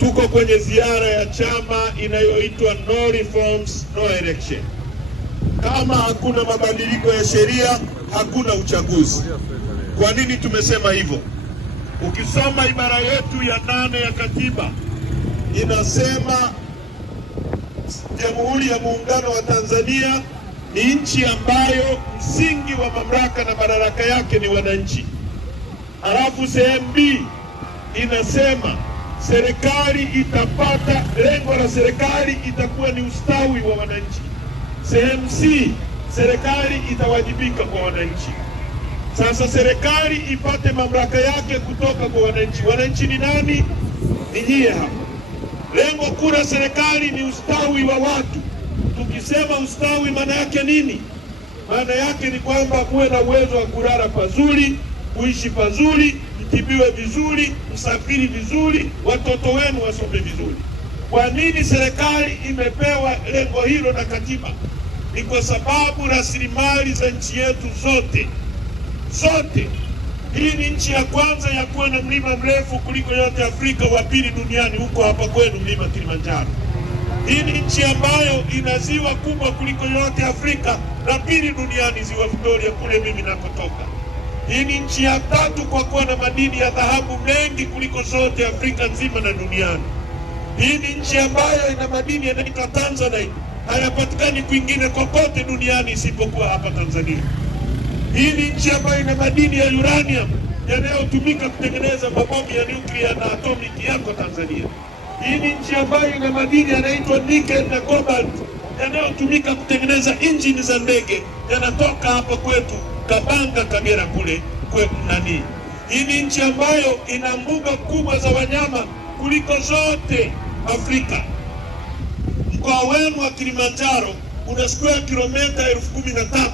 tuko kwenye ziara ya chama inayoitwa No Reforms, No Election. Kama hakuna mabadiliko ya sheria, hakuna uchaguzi. Kwa nini tumesema hivyo? Ukisoma ibara yetu ya 8 ya katiba, inasema Jamhuri ya Muungano wa Tanzania ni nchi ambayo msingi wa mamlaka na madaraka yake ni wananchi. Halafu sehemu B inasema serikali itapata, lengo la serikali itakuwa ni ustawi wa wananchi. Sehemu C, serikali itawajibika kwa wananchi. Sasa serikali ipate mamlaka yake kutoka kwa wananchi. Wananchi ni nani? Ni nyie hapa. Lengo kuu la serikali ni ustawi wa watu. Tukisema ustawi maana yake nini? Maana yake ni kwamba muwe na uwezo wa kulala pazuri, kuishi pazuri, mtibiwe vizuri, msafiri vizuri, watoto wenu wasome vizuri. Kwa nini serikali imepewa lengo hilo na katiba? Ni kwa sababu rasilimali za nchi yetu zote, hii ni nchi ya kwanza ya kuwa na mlima mrefu kuliko yote Afrika, wa pili duniani huko hapa kwenu mlima Kilimanjaro. Hii ni nchi ambayo ina ziwa kubwa kuliko yote Afrika, la pili duniani ziwa Victoria kule mimi nakotoka. Hii ni nchi ya 3 kwa kuwa na madini ya dhahabu mengi kuliko zote Afrika nzima na duniani. Hii ni nchi ambayo ina madini yanaitwa Tanzanite, hayapatikani kwingine kokote duniani isipokuwa hapa Tanzania. Hii ni nchi ambayo ina madini ya uranium yanayotumika kutengeneza mabomu ya nuclear na atomic yako Tanzania. Hii ni nchi ambayo ina madini yanaitwa nickel na cobalt yanayotumika kutengeneza injini za ndege, yanatoka hapa kwetu Kabanga, Kagera kule kwetu nani. Hii ni nchi ambayo ina mbuga kubwa za wanyama kuliko zote Afrika. Mkoa wenu wa Kilimanjaro una square kilomita 13,000.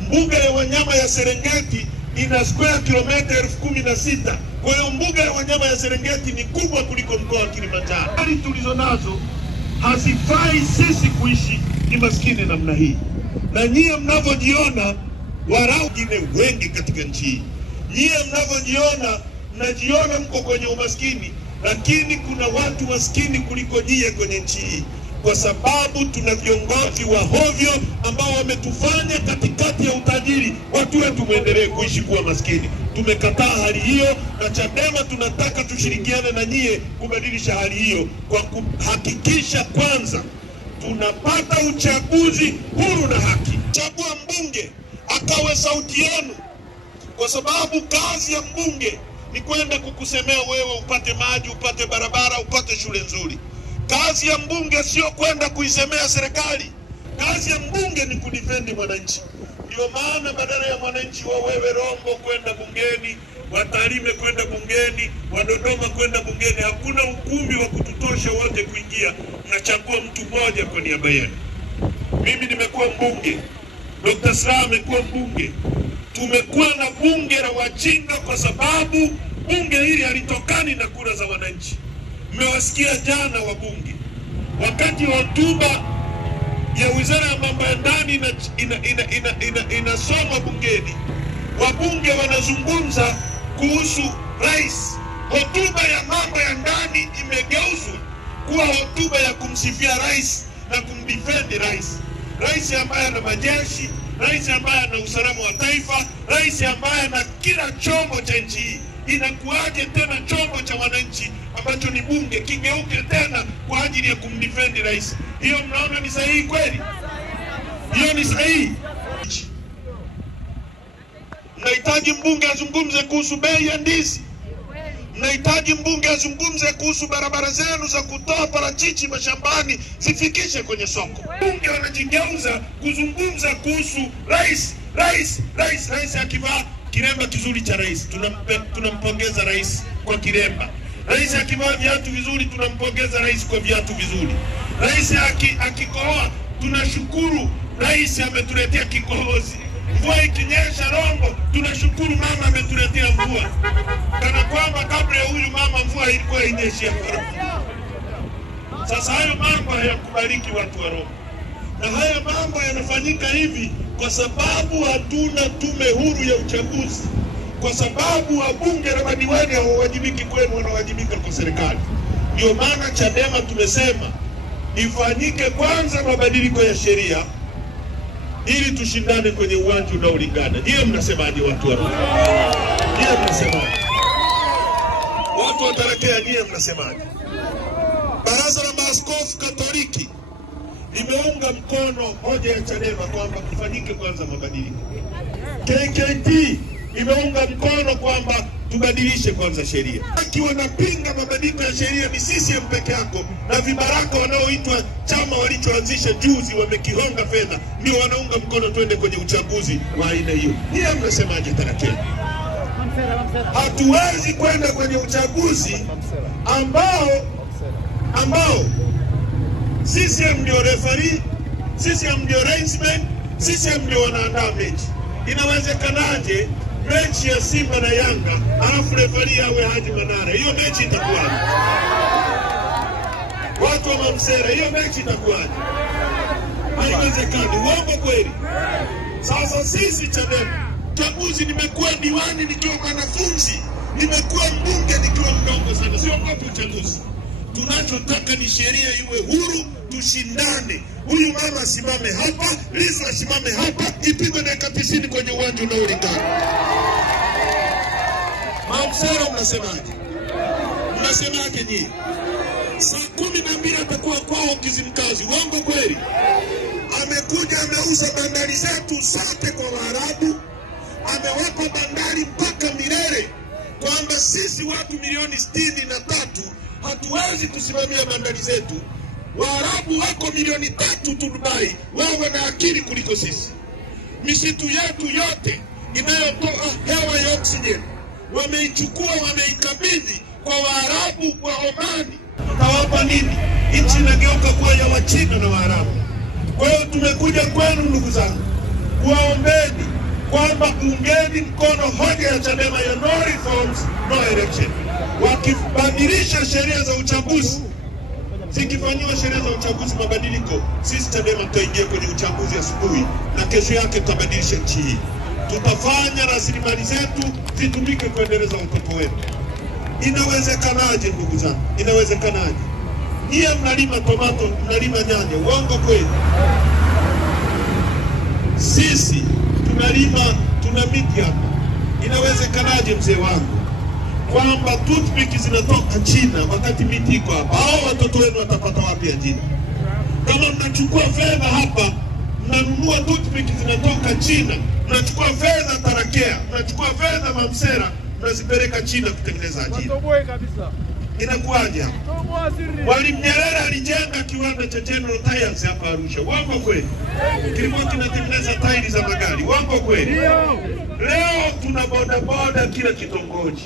Mbuga ya wanyama ya Serengeti ina square kilomita 16,000. Kwa hiyo mbuga ya wanyama ya Serengeti ni kubwa kuliko mkoa wa Kilimanjaro. Hali tulizo nazo hazifai sisi kuishi kimaskini namna hii. Na nyie mnavyojiona, warau wengine wengi katika nchi hii, nyie mnavyojiona, mnajiona mko kwenye umaskini, lakini kuna watu maskini kuliko nyie kwenye nchi hii, kwa sababu tuna viongozi wa hovyo ambao wametufanya katikati ya utajiri watu wetu muendelee kuishi kuwa maskini. Tumekataa hali hiyo, na Chadema tunataka tushirikiane na nyie kubadilisha hali hiyo kwa kuhakikisha kwanza tunapata uchaguzi huru na haki. Chagua mbunge akawe sauti yenu, kwa sababu kazi ya mbunge ni kwenda kukusemea wewe upate maji, upate barabara, upate shule nzuri. Kazi ya mbunge sio kwenda kuisemea serikali. Kazi ya mbunge ni kudifendi mwananchi. Ndio maana badala ya mwananchi wa wewe Rombo kwenda bungeni, wa Tarime kwenda bungeni, wa Dodoma kwenda bungeni, hakuna ukumbi wa kututosha wote kuingia. Nachagua mtu mmoja kwa niaba yenu. Mimi nimekuwa mbunge, Dr. Slaa amekuwa mbunge. Tumekuwa na bunge la wajinga kwa sababu bunge hili halitokani na kura za wananchi. Mmewasikia jana wabunge wakati hotuba ya Wizara ya Mambo ya Ndani inasoma bungeni, wabunge wanazungumza kuhusu rais. Hotuba ya mambo ya ndani imegeuzwa kuwa hotuba ya kumsifia rais na kumdefend rais. Rais ambaye ana majeshi, rais ambaye ana usalama wa taifa, rais ambaye ana kila chombo cha nchi hii. Inakuwaje tena chombo cha wananchi ambacho ni bunge kigeuke tena kwa ajili ya kumdefend rais? Hiyo mnaona ni sahihi kweli? Hiyo ni sahihi? Mnahitaji mbunge azungumze kuhusu bei ya ndizi. Mnahitaji mbunge azungumze kuhusu barabara zenu za kutoa parachichi mashambani zifikishe kwenye soko. Bunge wanajigeuza kuzungumza kuhusu rais akivaa kiremba kizuri cha rais, tunampongeza rais kwa kiremba. Rais akivaa viatu vizuri, tunampongeza rais kwa viatu vizuri. Rais akikohoa, tunashukuru rais ametuletea kikohozi. Mvua ikinyesha Rombo, tunashukuru mama ametuletea mvua. Kana kwamba kabla ya huyu mama mvua ilikuwa inyeshia Rombo. Sasa hayo mambo hayakubaliki watu wa Rombo. Na haya mambo yanafanyika hivi kwa sababu hatuna tume huru ya uchaguzi. Kwa sababu wabunge na madiwani hawawajibiki kwenu, wanawajibika kwa serikali. Ndio maana Chadema tumesema ifanyike kwanza mabadiliko ya sheria ili tushindane kwenye uwanja unaolingana. Ndiye mnasemaje watu wa Rukwa? Ndiye mnasemaje? Watu wa Tarakea ndiye mnasemaje? Baraza la Maaskofu Katoliki limeunga mkono hoja ya Chadema kwamba kufanyike kwanza mabadiliko. KKT imeunga mkono kwamba tubadilishe kwanza sheria. Akiwa wanapinga mabadiliko ya sheria ni CCM peke yako, na vibaraka wanaoitwa chama walichoanzisha juzi wamekihonga fedha ndio wanaunga mkono twende kwenye uchaguzi wa aina hiyo. Hiyo mnasemaje Tarakea? Hatuwezi kwenda kwenye uchaguzi ambao CCM ndio referee, CCM ndio linesman, CCM ndio wanaandaa mechi. Inawezekanaje mechi ya Simba na Yanga alafu referee awe Haji Manara? Hiyo mechi itakuwaje? Watu wa Mamsera, hiyo mechi itakuwaje? Haiwezekani. Uongo kweli? Sasa sisi Chadema, chaguzi nimekuwa diwani nikiwa mwanafunzi, nimekuwa mbunge nikiwa mdogo sana, siogopi uchaguzi. Tunachotaka ni sheria iwe huru, tushindane. Huyu mama asimame hapa, Lissu asimame hapa, ipigwe dakika 90 kwenye uwanja unaolingana. Mamsera mnasemaje? Mnasemaje nyinyi? Saa 12 atakuwa kwao Kizimkazi. Uongo kweli? Amekuja ameuza bandari zetu zote kwa Waarabu, amewapa bandari mpaka milele, kwamba sisi watu milioni 63 hatuwezi kusimamia bandari zetu. Waarabu wako milioni 3 tu Dubai, wao wana akili kuliko sisi. Misitu yetu yote inayotoa hewa ya oksijeni wameichukua, wameikabidhi kwa Waarabu wa Omani. Tawapa nini? Nchi inageuka kuwa ya Wachina na Waarabu. Kwa hiyo tumekuja kwenu ndugu zangu kuwaombeni kwamba ungeni mkono hoja ya Chadema ya no reforms, no election. Wakibadilisha sheria za uchaguzi, zikifanyiwa sheria za uchaguzi mabadiliko, sisi Chadema tutaingia kwenye uchaguzi asubuhi na kesho yake tutabadilisha nchi hii. Tutafanya rasilimali zetu zitumike kuendeleza watoto wetu. Inawezekanaje ndugu zangu? Inawezekanaje? Nyie mnalima tomato, mnalima nyanya. Uongo kweli? Sisi tuna miti hapa. Inawezekanaje mzee wangu kwamba toothpick zinatoka China wakati miti iko hapa? Hao watoto wenu watapata wapi ajira? Kama mnachukua fedha hapa, mnanunua toothpick zinatoka China, mnachukua fedha Tarakea, mnachukua fedha Mamsera, mnazipeleka China kutengeneza ajira. Inakuwaje hapa? Mwalimu Nyerere alijenga kiwanda cha General Tyres hapa Arusha. Uongo kweli? Kilikuwa kinatengeneza tairi za magari. Uongo kweli? Leo tuna bodaboda kila kitongoji.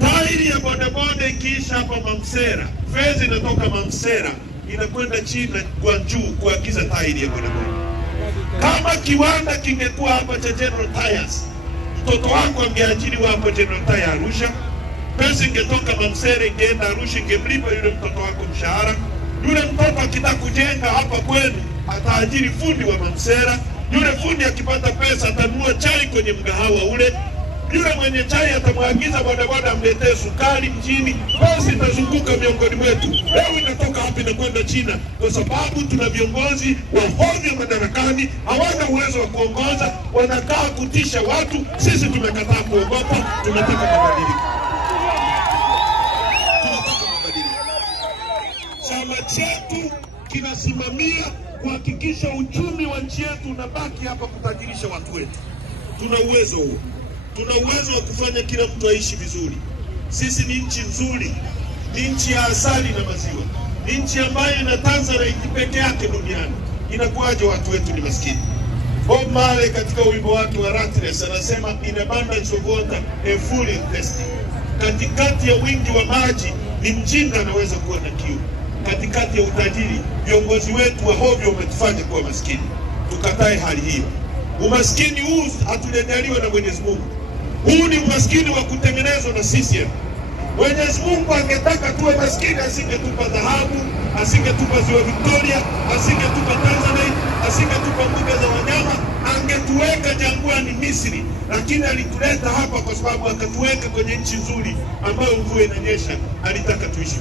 Tairi ya bodaboda ikiisha hapa Mamsera, fedha inatoka Mamsera inakwenda China Guangzhou kuagiza tairi ya bodaboda. Kama kiwanda kingekuwa hapa cha General Tyres, mtoto wako angeajiriwa hapa General Tyres Arusha, pesa ingetoka Mamsera ingeenda Arusha, ingemlipa yule mtoto wako mshahara. Yule mtoto akitaka kujenga hapa kwenu ataajiri fundi wa Mamsera. Yule fundi akipata pesa atanunua chai kwenye mgahawa ule. Yule mwenye chai atamwagiza bodaboda amletee sukari mjini. Pesa itazunguka miongoni mwetu. Leo inatoka hapa na kwenda China kwa sababu tuna viongozi wa hovyo madarakani, hawana uwezo wa kuongoza, wanakaa kutisha watu. Sisi tumekataa kuogopa, tunataka mabadiliko. Chama chetu kinasimamia kuhakikisha uchumi wa nchi yetu unabaki hapa kutajirisha watu wetu. Tuna uwezo huo. Tuna uwezo wa kufanya kila mtu aishi vizuri. Sisi ni nchi nzuri, ni nchi ya asali na maziwa, ni nchi ambayo ina Tanzanite peke yake duniani. Inakuwaje watu wetu ni maskini? Bob Marley katika wimbo wake wa Rattles anasema in abundance of water a fool is thirsty. Katikati ya wingi wa maji ni mjinga anaweza kuwa na kiu. Katikati ya utajiri, viongozi wetu wa hovyo wametufanya kuwa maskini. Tukatae hali hiyo. Umaskini huu hatujaliwa na Mwenyezi Mungu. Huu ni umaskini wa kutengenezwa na CCM. Mwenyezi Mungu angetaka tuwe maskini, asingetupa dhahabu, asingetupa ziwa Victoria, asingetupa Tanzania, asingetupa mbuga za wanyama, angetuweka jangwani Misri. Lakini alituleta hapa kwa sababu akatuweka kwenye nchi nzuri ambayo mvua inanyesha. Alitaka tuishi